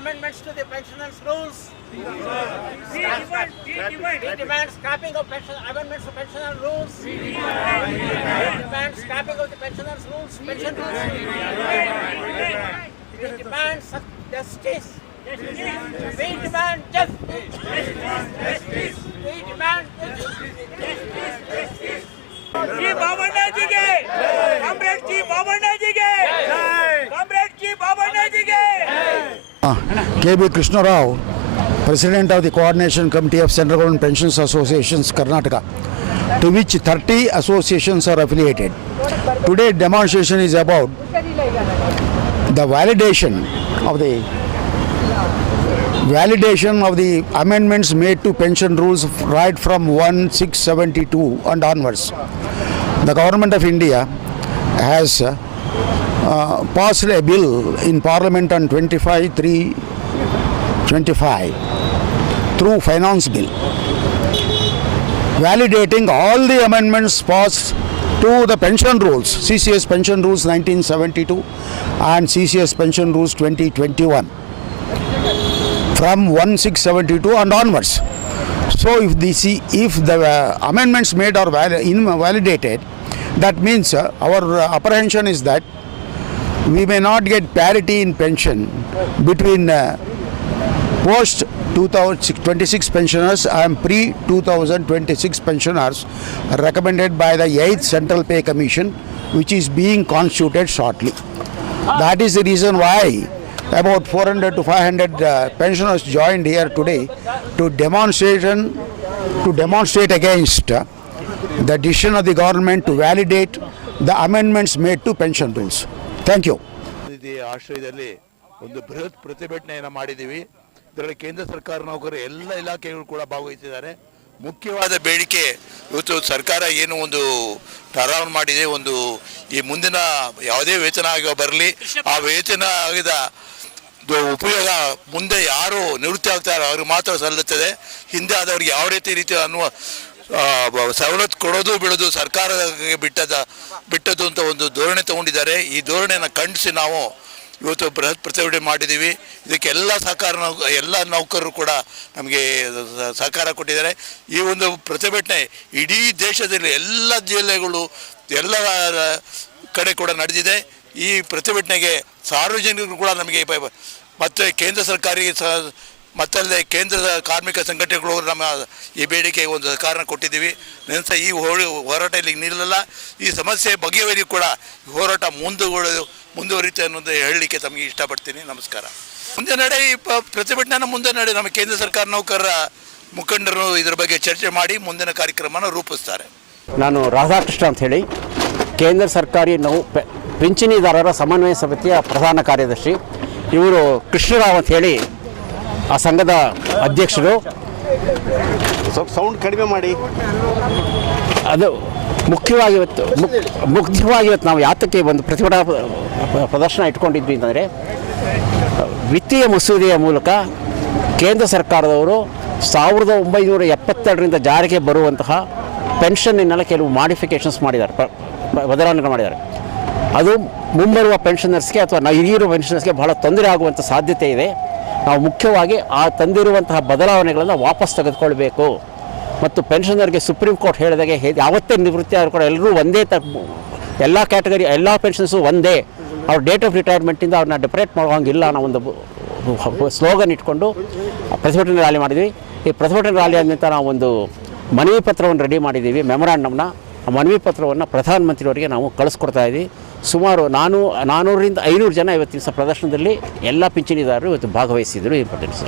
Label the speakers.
Speaker 1: amendments to the pensioners' rules. He demands scrapping of pension amendments to pensioners' rules. He demands scrapping of the pensioners' rules, pension rules. We demand justice. We demand justice. Justice. We demand justice.
Speaker 2: जी बावन जी के अमृत जी
Speaker 3: KB Krishna Rao, President of the Coordination Committee of Central Government Pensions Associations Karnataka, to which 30 associations are affiliated. Today demonstration is about the validation of the validation of the amendments made to pension rules right from 1672 and onwards. The government of India has uh, passed a bill in Parliament on 25 3 25 through finance bill validating all the amendments passed to the pension rules CCS pension rules 1972 and CCS pension rules 2021 from 1672 and onwards. So if the if the uh, amendments made are val- invalidated that means uh, our uh, apprehension is that we may not get parity in pension between uh, post 2026 pensioners and pre 2026 pensioners recommended by the 8th Central Pay Commission, which is being constituted shortly. That is the reason why about 400 to 500 uh, pensioners joined here today to demonstration to demonstrate against uh, the decision of the government to validate the amendments made to pension rules. Thank you.
Speaker 4: ನಿಧಿ ಆಶ್ರಯದಲ್ಲಿ ಒಂದು ಬೃಹತ್ ಪ್ರತಿಭಟನೆಯನ್ನು ಮಾಡಿದ್ದೀವಿ ಇದರಲ್ಲಿ ಕೇಂದ್ರ ಸರ್ಕಾರ ನೌಕರರು ಎಲ್ಲ ಇಲಾಖೆಗಳು ಕೂಡ ಭಾಗವಹಿಸಿದ್ದಾರೆ. ಮುಖ್ಯವಾದ ಬೇಡಿಕೆ ಇವತ್ತು ಸರ್ಕಾರ ಏನು ಒಂದು ಠರಾವನ್ ಮಾಡಿದೆ, ಒಂದು ಈ ಮುಂದಿನ ಯಾವುದೇ ವೇತನ ಆಗ ಬರಲಿ, ಆ ವೇತನ ಆಗಿದ ಉಪಯೋಗ ಮುಂದೆ ಯಾರು ನಿವೃತ್ತಿ ಆಗ್ತಾರೋ ಅವ್ರಿಗೆ ಮಾತ್ರ ಸಲ್ಲುತ್ತದೆ. ಹಿಂದೆ ಆದವ್ರಿಗೆ ಯಾವ ರೀತಿ ರೀತಿ ಅನ್ನುವ ಸವಲತ್ತು ಕೊಡೋದು ಬಿಡೋದು ಸರ್ಕಾರಕ್ಕೆ ಬಿಟ್ಟದ, ಬಿಟ್ಟದ್ದು ಅಂತ ಒಂದು ಧೋರಣೆ ತಗೊಂಡಿದ್ದಾರೆ. ಈ ಧೋರಣೆಯನ್ನು ಖಂಡಿಸಿ ನಾವು ಇವತ್ತು ಬೃಹತ್ ಪ್ರತಿಭಟನೆ ಮಾಡಿದ್ದೀವಿ. ಇದಕ್ಕೆ ಎಲ್ಲ ಸಹಕಾರ ಎಲ್ಲ ನೌಕರರು ಕೂಡ ನಮಗೆ ಸಹಕಾರ ಕೊಟ್ಟಿದ್ದಾರೆ. ಈ ಒಂದು ಪ್ರತಿಭಟನೆ ಇಡೀ ದೇಶದಲ್ಲಿ ಎಲ್ಲ ಜಿಲ್ಲೆಗಳು, ಎಲ್ಲ ಕಡೆ ಕೂಡ ನಡೆದಿದೆ. ಈ ಪ್ರತಿಭಟನೆಗೆ ಸಾರ್ವಜನಿಕರು ಕೂಡ ನಮಗೆ ಮತ್ತು ಕೇಂದ್ರ ಸರ್ಕಾರಿ ಸ, ಮತ್ತಲ್ಲದೆ ಕೇಂದ್ರದ ಕಾರ್ಮಿಕ ಸಂಘಟನೆಗಳು ನಮ್ಮ ಈ ಬೇಡಿಕೆ ಒಂದು ಕಾರಣ ಕೊಟ್ಟಿದ್ದೀವಿ. ನೆನಸ ಈ ಹೋರಾಟ ಇಲ್ಲಿ ನಿಲ್ಲಲ್ಲ. ಈ ಸಮಸ್ಯೆ ಬಗೆಯವರಿಗೂ ಕೂಡ ಹೋರಾಟ ಮುಂದುವರೆದು ಮುಂದುವರಿತೆ ಅನ್ನೋದು ಹೇಳಲಿಕ್ಕೆ ತಮಗೆ ಇಷ್ಟಪಡ್ತೀನಿ. ನಮಸ್ಕಾರ. ಮುಂದೆ ನಡೆ ಈ ಪ್ರತಿಭಟನೆ ಪ್ರತಿಭಟನೆನ ಮುಂದೆ ನಡೆ. ನಮ್ಮ ಕೇಂದ್ರ ಸರ್ಕಾರ ನೌಕರರ ಮುಖಂಡರು ಇದರ ಬಗ್ಗೆ ಚರ್ಚೆ ಮಾಡಿ ಮುಂದಿನ ಕಾರ್ಯಕ್ರಮನ ರೂಪಿಸ್ತಾರೆ.
Speaker 5: ನಾನು ರಾಧಾಕೃಷ್ಣ ಅಂತ ಹೇಳಿ ಕೇಂದ್ರ ಸರ್ಕಾರಿ ನೌ ಪೆ- ಪಿಂಚಣಿದಾರರ ಸಮನ್ವಯ ಸಮಿತಿಯ ಪ್ರಧಾನ ಕಾರ್ಯದರ್ಶಿ. ಇವರು ಕೃಷ್ಣರಾವ್ ಅಂತ ಹೇಳಿ ಆ ಸಂಘದ ಅಧ್ಯಕ್ಷರು.
Speaker 6: ಸ್ವಲ್ಪ ಸೌಂಡ್ ಕಡಿಮೆ ಮಾಡಿ.
Speaker 5: ಅದು ಮುಖ್ಯವಾಗಿ ಇವತ್ತು ಮುಖ್ಯವಾಗಿ ಇವತ್ತು ನಾವು ಯಾತಕ್ಕೆ ಒಂದು ಪ್ರತಿಭಟನಾ ಪ್ರದರ್ಶನ ಇಟ್ಕೊಂಡಿದ್ವಿ ಅಂತಂದರೆ, ವಿತ್ತೀಯ ಮಸೂದೆಯ ಮೂಲಕ ಕೇಂದ್ರ ಸರ್ಕಾರದವರು ಸಾವಿರದ ಒಂಬೈನೂರ ಎಪ್ಪತ್ತೆರಡರಿಂದ ಜಾರಿಗೆ ಬರುವಂತಹ ಪೆನ್ಷನ್ನೆಲ್ಲ ಕೆಲವು ಮಾಡಿಫಿಕೇಷನ್ಸ್ ಮಾಡಿದ್ದಾರೆ ಬದಲಾವಣೆಗಳು ಮಾಡಿದ್ದಾರೆ. ಅದು ಮುಂಬರುವ ಪೆನ್ಷನರ್ಸ್ಗೆ ಅಥವಾ ನಾವು ಹಿರಿಯರು ಪೆನ್ಷನರ್ಸ್ಗೆ ಬಹಳ ತೊಂದರೆ ಆಗುವಂಥ ಸಾಧ್ಯತೆ ಇದೆ. ನಾವು ಮುಖ್ಯವಾಗಿ ಆ ತಂದಿರುವಂತಹ ಬದಲಾವಣೆಗಳನ್ನು ವಾಪಸ್ ತೆಗೆದುಕೊಳ್ಬೇಕು. ಮತ್ತು ಪೆನ್ಷನರ್ಗೆ ಸುಪ್ರೀಂ ಕೋರ್ಟ್ ಹೇಳಿದಾಗೆ ಯಾವತ್ತೇ ನಿವೃತ್ತಿ ಆದರೂ ಕೂಡ ಎಲ್ಲರೂ ಒಂದೇ ತ ಎಲ್ಲ ಕ್ಯಾಟಗರಿ, ಎಲ್ಲ ಪೆನ್ಷನ್ಸು ಒಂದೇ. ಅವ್ರ ಡೇಟ್ ಆಫ್ ರಿಟೈರ್ಮೆಂಟಿಂದ ಅವ್ರನ್ನ ಡಿಪ್ರೇಟ್ ಮಾಡುವಂಗಿಲ್ಲ ಅನ್ನೋ ಒಂದು ಸ್ಲೋಗನ್ ಇಟ್ಕೊಂಡು ಪ್ರತಿಭಟನೆ ರ್ಯಾಲಿ ಮಾಡಿದ್ವಿ. ಈ ಪ್ರತಿಭಟನೆ ರ್ಯಾಲಿ ನಂತರ ನಾವು ಒಂದು ಮನವಿ ಪತ್ರವನ್ನು ರೆಡಿ ಮಾಡಿದ್ದೀವಿ ಮೆಮೊರಾಂಡಮ್ನ ಆ ಮನವಿ ಪತ್ರವನ್ನು ಪ್ರಧಾನಮಂತ್ರಿಯವರಿಗೆ ನಾವು ಕಳಿಸ್ಕೊಡ್ತಾ ಇದ್ದೀವಿ. ಸುಮಾರು ನಾನು ನಾನ್ನೂರರಿಂದ ಐನೂರು ಜನ ಇವತ್ತಿನ ಪ್ರದರ್ಶನದಲ್ಲಿ ಎಲ್ಲ ಪಿಂಚಣಿದಾರರು ಇವತ್ತು ಭಾಗವಹಿಸಿದರು ಇಂಪಾರ್ಟೆನ್ಸ್